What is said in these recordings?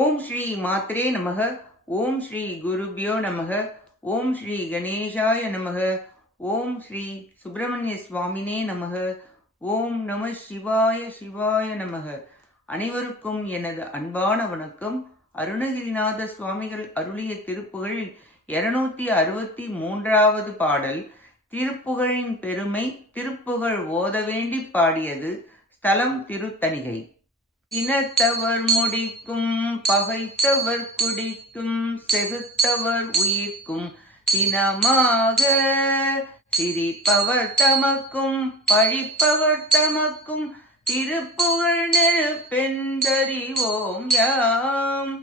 ஓம் ஸ்ரீ மாத்ரே நமக. ஓம் ஸ்ரீ குருபியோ நமக. ஓம் ஸ்ரீ கணேசாய நமக. ஓம் ஸ்ரீ சுப்பிரமணிய சுவாமினே நமக. ஓம் நம சிவாய சிவாய நமக. அனைவருக்கும் எனது அன்பான வணக்கம். அருணகிரிநாத சுவாமிகள் அருளிய திருப்புகழில் 263வது பாடல். திருப்புகழின் பெருமை. திருப்புகழ் ஓத வேண்டி பாடியது. ஸ்தலம் திருத்தணிகை. இனத்தவர் முடிக்கும் பகைத்தவர் குடிக்கும் செகுத்தவர் உயிர்க்கும் தினமாக சிரிப்பவர் தமக்கும் பழிப்பவர் தமக்கும் திருப்புகழ் நெருப்பெந்தறிவோம் யாம்.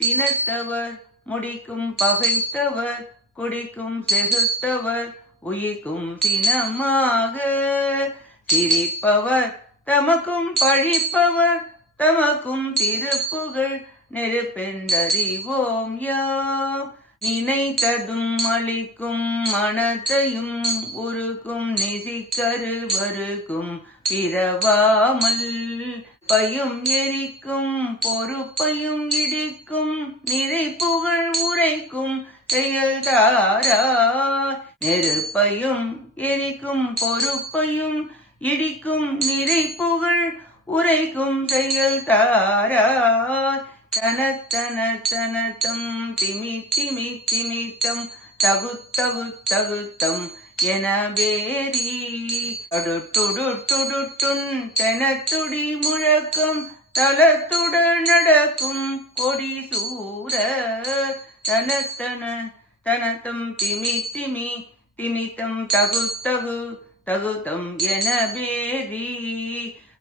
சினத்தவர் முடிக்கும் பகைத்தவர் குடிக்கும் செகுத்தவர் உயிர்க்கும் தினமாக சிரிப்பவர் தமக்கும் பழிப்பவர் தமக்கும் திருப்புகழ் நெருப்பெந்தறிவோம் யாம். நினைத்ததும் அளிக்கும் மனத்தையும் உருக்கும் நிசிக்கருவருக்கும் பிறவாமல் பையும் எரிக்கும் பொறுப்பையும் இடிக்கும் நிறைப்புகழ் உரைக்கும் செயல்தாரா. நெருப்பையும் எரிக்கும் பொறுப்பையும் இடிக்கும் நிறைப்புகழ் உரைக்கும் செயல் தாராய். தனத்தன தனத்தம் திமி திமி திமித்தம் தகுத்தகு தகுத்தம் என பேரி அடுட்டுடுட்டுடுட்டுன் தெனத்துடி முழக்கம் தலத்துடன் நடக்கும் கொடி சூர. தனத்தன தனத்தம் திமி திமி திமித்தம் தகுத்தகு தகுத்தம் என பேரி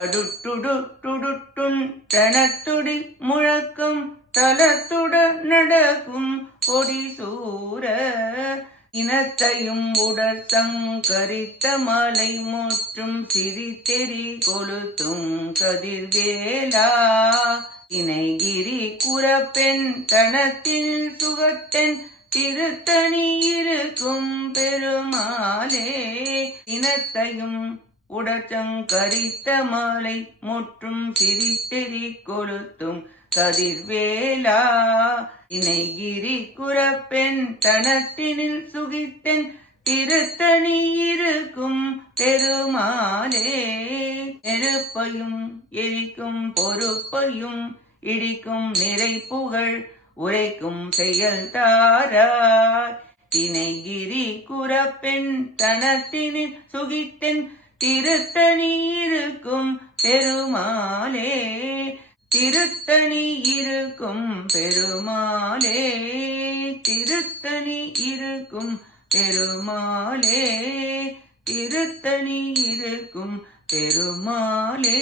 அடுட்டுடுட்டுடுட்டுன் தனத்துடி முழக்கம் தலத்துட நடக்கும் கொடி சூர. இனத்தையும் உடற் சங்கரித்த மலை முற்றும் சிரித்தெறி கொளுத்தும் கதிர்வேலா. இணைகிரி குறப்பெண் தனத்தில் சுகத்தென் திருத்தணி இருக்கும் பெருமாளே. இனத்தையும் உடற்சங்கரித்த மலை முற்றும் சிரித்தெறி கொளுத்தும் கதிர்வேலா. இணைகிரி குறப்பெண் தனத்தினில் சுகித்தென் திருத்தணி இருக்கும் பெருமாளே. நெருப்பையும் எரிக்கும் பொறுப்பையும் இடிக்கும் நிறைப்புகழ் உரைக்கும் செயல் தாராய். திணைகிரி குறப்பெண் தனத்தினில் சுகித்தென் திருத்தணி இருக்கும் பெருமாளே. திருத்தணி இருக்கும் பெருமாளே. திருத்தணி இருக்கும் பெருமாளே. திருத்தணி இருக்கும் பெருமாளே.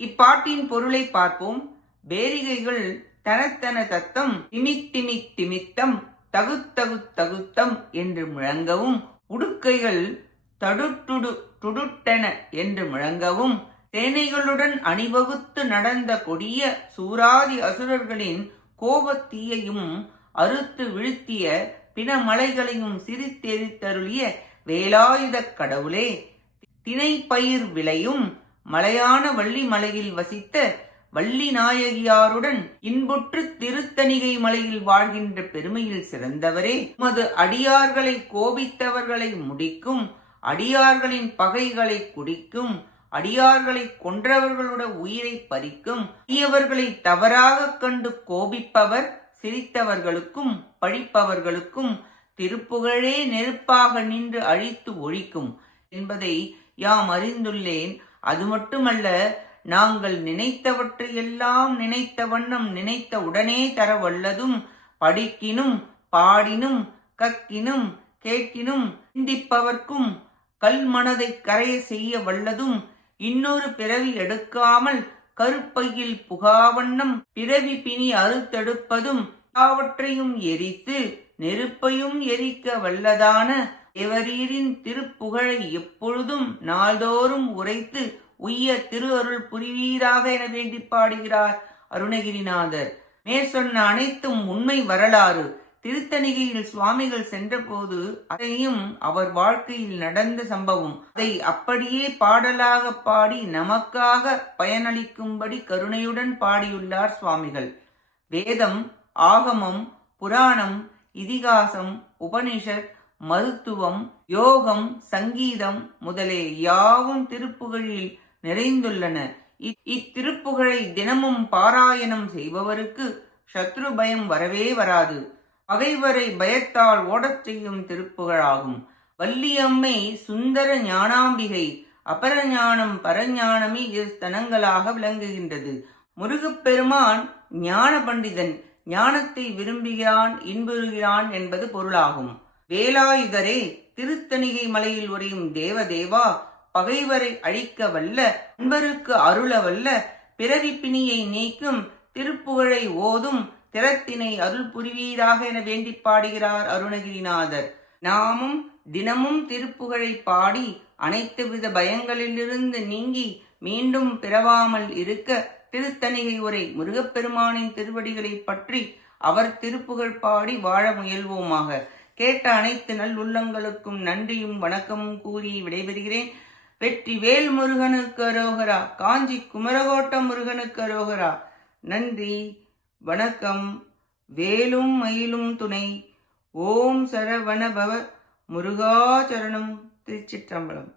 இப்பாட்டின் பொருளை பார்ப்போம். பேரிகைகள் தனத்தன தத்தம் திமித்திமி திமித்தம் தகுத்தகு தகுத்தம் என்று முழங்கவும், உடுக்கைகள் தடுட்டுடு துடுட்டென என்று முழங்கவும், சேனைகளுடன் அணிவகுத்து நடந்த கொடிய சூராதி அசுரர்களின் கோபத்தீயையும் அறுத்து வீழ்த்திய பிணமலைகளையும் சிரித்தெரித்தருளிய வேலாயுதக் கடவுளே. திணைப்பயிர் விளையும் மலையான வள்ளி மலையில் வசித்த வள்ளி நாயகியாருடன் இன்புற்று திருத்தணிகை மலையில் வாழ்கின்ற பெருமையில் சிறந்தவரே. உமது அடியார்களை கோபித்தவர்களை முடிக்கும், அடியார்களின் பகைகளை குடிக்கும், அடியார்களை கொன்றவர்களோட உயிரை பறிக்கும், தீயவர்களை தவறாக கண்டு கோபிப்பவர் சிரித்தவர்களுக்கும் பழிப்பவர்களுக்கும் திருப்புகழே நெருப்பாக நின்று அழித்து ஒழிக்கும் என்பதை யாம் அறிந்துள்ளேன். அது மட்டுமல்ல, நாங்கள் நினைத்தவற்றையெல்லாம் நினைத்த வண்ணம் நினைத்த உடனே தர வல்லதும், படிக்கினும் பாடினும் கக்கினும் கேட்கினும் சிந்திப்பவர்க்கும் கல்மனதை கரைய செய்ய வல்லதும், இன்னொரு பிறவி எடுக்காமல் கருப்பையில் புகாவண்ணம் பிறவி பிணி அறுத்தெடுப்பதும், எல்லாவற்றையும் எரித்து நெருப்பையும் எரிக்க வல்லதான தேவரீரின் திருப்புகழை எப்பொழுதும் நாள்தோறும் உரைத்து உய்ய திரு அருள் புரிவீராக என வேண்டி பாடுகிறார் அருணகிரிநாதர். மேற்சொன்ன அனைத்தும் உண்மை வரலாறு. திருத்தணிகையில் சுவாமிகள் சென்றபோது அதையும் அவர் வாழ்க்கையில் நடந்த சம்பவம். அதை அப்படியே பாடலாக பாடி நமக்காக பயனளிக்கும்படி கருணையுடன் பாடியுள்ளார் சுவாமிகள். வேதம், ஆகமம், புராணம், இதிகாசம், உபனிஷத், மருத்துவம், யோகம், சங்கீதம் முதலே யாவும் திருப்புகழில் நிறைந்துள்ளன. இத்திருப்புகழை தினமும் பாராயணம் செய்பவருக்கு சத்ரு பயம் வரவே வராது. பகைவரை பயத்தால் ஓடச் செய்யும் திருப்புகழாகும். வள்ளியம்மை சுந்தர ஞானாம்பிகை அபரஞானம் பரஞானமே ஸ்தனங்களாக விளங்குகின்றது. முருகப்பெருமான் ஞான பண்டிதன், ஞானத்தை விரும்புகிறான், இன்புறுகிறான் என்பது பொருளாகும். வேலாயுதரே, திருத்தணிகை மலையில் உரையும் தேவதேவா, பகைவரை அழிக்க வல்ல, அன்பருக்கு அருள வல்ல, பிறவி பிணியை நீக்கும் திருப்புகழை ஓதும் திறத்தினை அருள் புரிவீராக என வேண்டி பாடுகிறார் அருணகிரிநாதர். நாமும் தினமும் திருப்புகழை பாடி அனைத்து வித பயங்களிலிருந்து நீங்கி மீண்டும் பிறவாமல் இருக்க திருத்தணிகை உரை முருகப்பெருமானின் திருவடிகளை பற்றி அவர் திருப்புகழ் பாடி வாழ முயல்வோமாக. கேட்ட அனைத்து நல்லுள்ளங்களுக்கும் நன்றியும் வணக்கமும் கூறி விடைபெறுகிறேன். வெற்றி வேல் முருகனுக்கு அரோகரா, காஞ்சி குமரகோட்டம் முருகனுக்கு அரோகரா. நன்றி, வணக்கம். வேலும் மயிலும் துணை. ஓம் சரவணபவ முருகாச்சரணம். திருச்சிற்றம்பலம்.